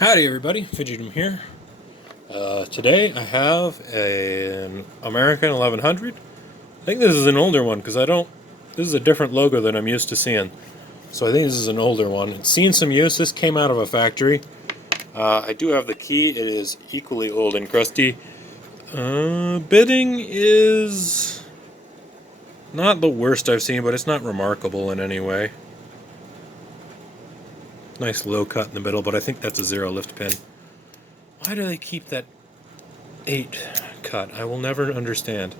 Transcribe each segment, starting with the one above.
Howdy everybody, Fidgetum here. Today I have an American 1100. I think this is an older one because this is a different logo than I'm used to seeing. So I think this is an older one. It's seen some use. This came out of a factory. I do have the key. It is equally old and crusty. Bidding is not the worst I've seen, but it's not remarkable in any way. Nice low cut in the middle, but I think that's a zero lift pin. Why do they keep that 8 cut? I will never understand.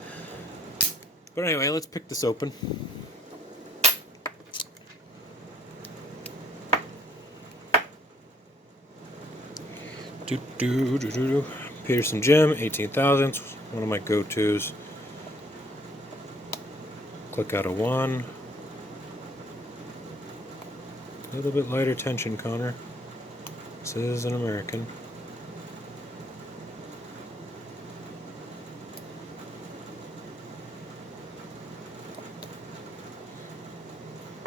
But anyway, let's pick this open. Peterson Gem, 18,000, one of my go-tos. Click out a 1. A little bit lighter tension, Connor. This is an American.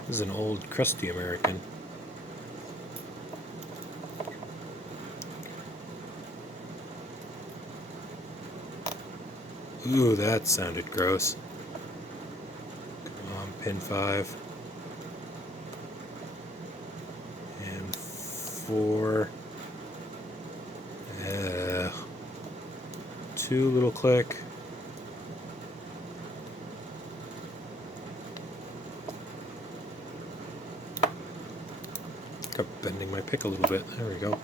This is an old, crusty American. Ooh, that sounded gross. Come on, pin 5. And 4. 2 little click. Kept bending my pick a little bit. There we go.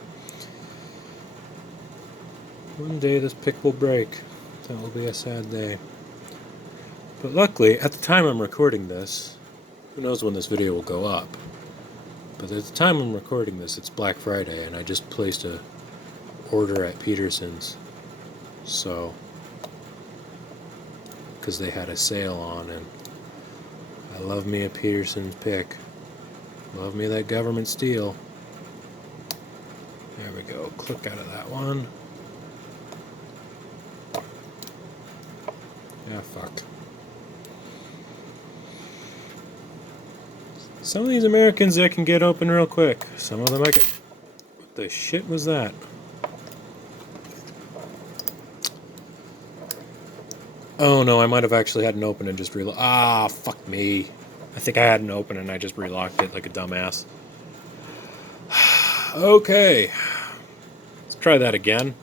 One day this pick will break. That will be a sad day. But luckily, at the time I'm recording this, who knows when this video will go up, but at the time I'm recording this, it's Black Friday, and I just placed a order at Peterson's. So, because they had a sale on, and I love me a Peterson's pick. Love me that government steel. There we go. Click out of that one. Yeah, fuck. Some of these Americans I can get open real quick. Some of them I can... What the shit was that? Oh no, I might have actually had an open and just relocked. Ah, fuck me. I think I had an open and I just relocked it like a dumbass. Okay. Let's try that again.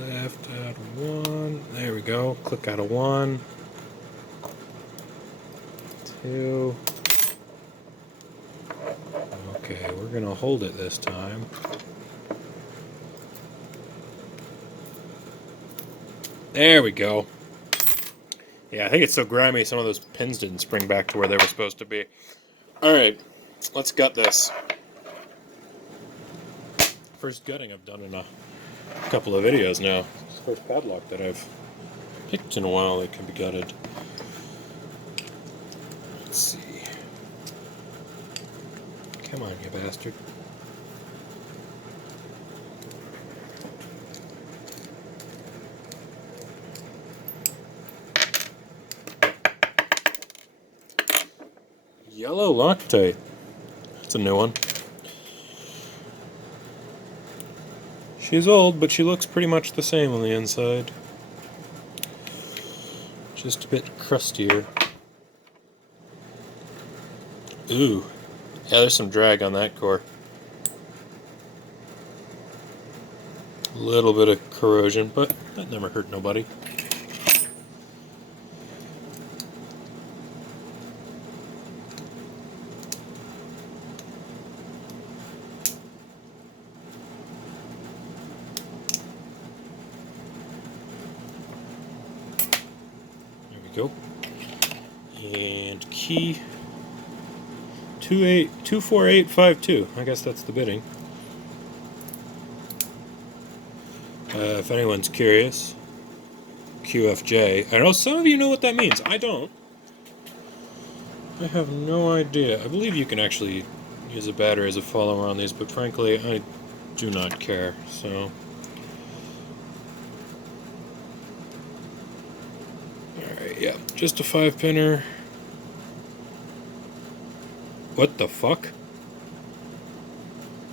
Left out of 1. There we go. Click out of 1. 2. Okay, we're gonna hold it this time. There we go. Yeah, I think it's so grimy some of those pins didn't spring back to where they were supposed to be. Alright, let's gut this. First gutting I've done in a couple of videos now. It's the first padlock that I've picked in a while that can be gutted. Let's see. Come on, you bastard. Yellow Loctite. That's a new one. She's old, but she looks pretty much the same on the inside. Just a bit crustier. Ooh. Yeah, there's some drag on that core. A little bit of corrosion, but that never hurt nobody. There we go. And key 24852. I guess that's the bidding. If anyone's curious, QFJ. I know some of you know what that means. I don't. I have no idea. I believe you can actually use a battery as a follower on these, but frankly, I do not care. So, alright, yeah, just a 5-pinner. What the fuck?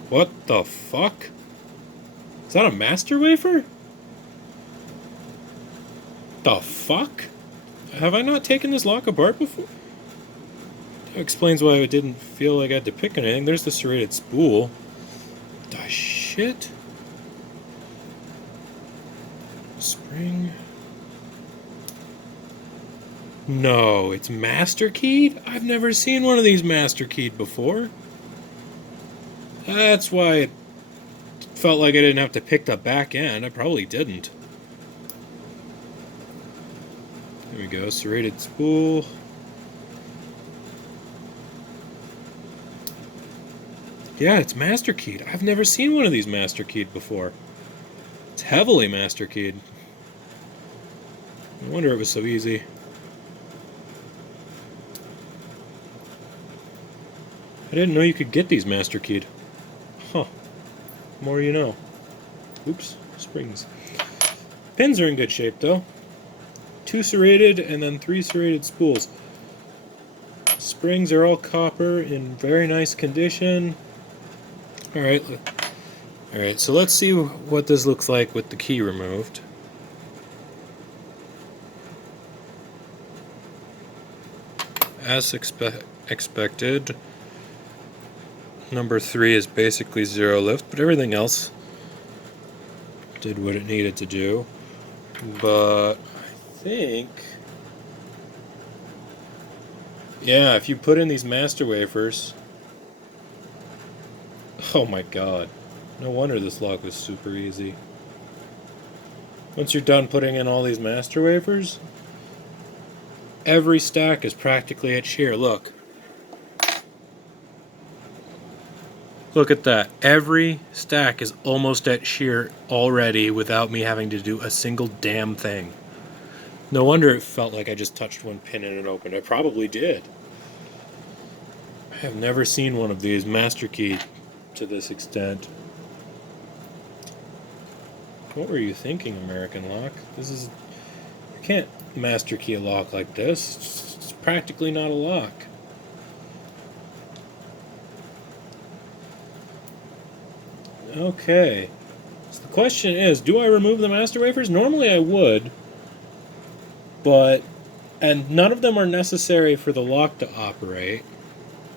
What the fuck? Is that a master wafer? The fuck? Have I not taken this lock apart before? That explains why I didn't feel like I had to pick anything. There's the serrated spool. The shit? Spring. No, it's master keyed? I've never seen one of these master keyed before. That's why it felt like I didn't have to pick the back end. I probably didn't. There we go, serrated spool. Yeah, it's master keyed. I've never seen one of these master keyed before. It's heavily master keyed. No wonder it was so easy. I didn't know you could get these master keyed. Huh. More you know. Oops, springs. Pins are in good shape though. 2 serrated and then 3 serrated spools. Springs are all copper in very nice condition. Alright, so let's see what this looks like with the key removed. As expected, number 3 is basically 0 lift, but everything else did what it needed to do. But I think, yeah, if you put in these master wafers, oh my god, no wonder this lock was super easy. Once you're done putting in all these master wafers, every stack is practically at shear. Look at that. Every stack is almost at shear already without me having to do a single damn thing. No wonder it felt like I just touched one pin and it opened. I probably did. I have never seen one of these master keyed to this extent. What were you thinking, American Lock? You can't master key a lock like this. It's practically not a lock. Okay. So the question is, do I remove the master wafers? Normally I would, and none of them are necessary for the lock to operate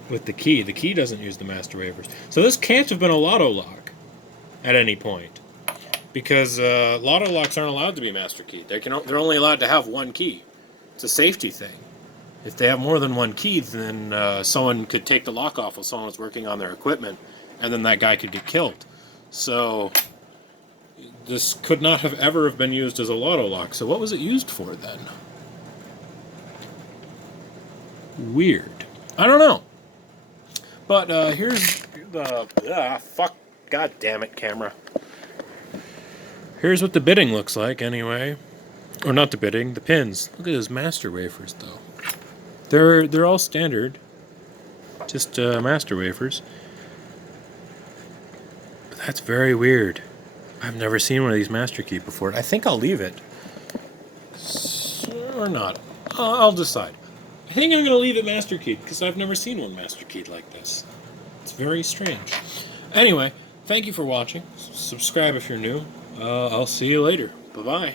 with the key. The key doesn't use the master wafers. So this can't have been a lotto lock at any point, because lotto locks aren't allowed to be master keyed. They're only allowed to have one key. It's a safety thing. If they have more than one key, then someone could take the lock off while someone was working on their equipment, and then that guy could get killed. So this could not have ever have been used as a lotto lock. So what was it used for then? Weird. I don't know. But here's the fuck. God damn it, camera. Here's what the bitting looks like, anyway. Or not the bitting, the pins. Look at those master wafers, though. They're all standard, just master wafers. But that's very weird. I've never seen one of these master keyed before. I think I'll leave it, or not. I'll decide. I think I'm gonna leave it master keyed because I've never seen one master keyed like this. It's very strange. Anyway, thank you for watching. Subscribe if you're new. I'll see you later. Bye bye.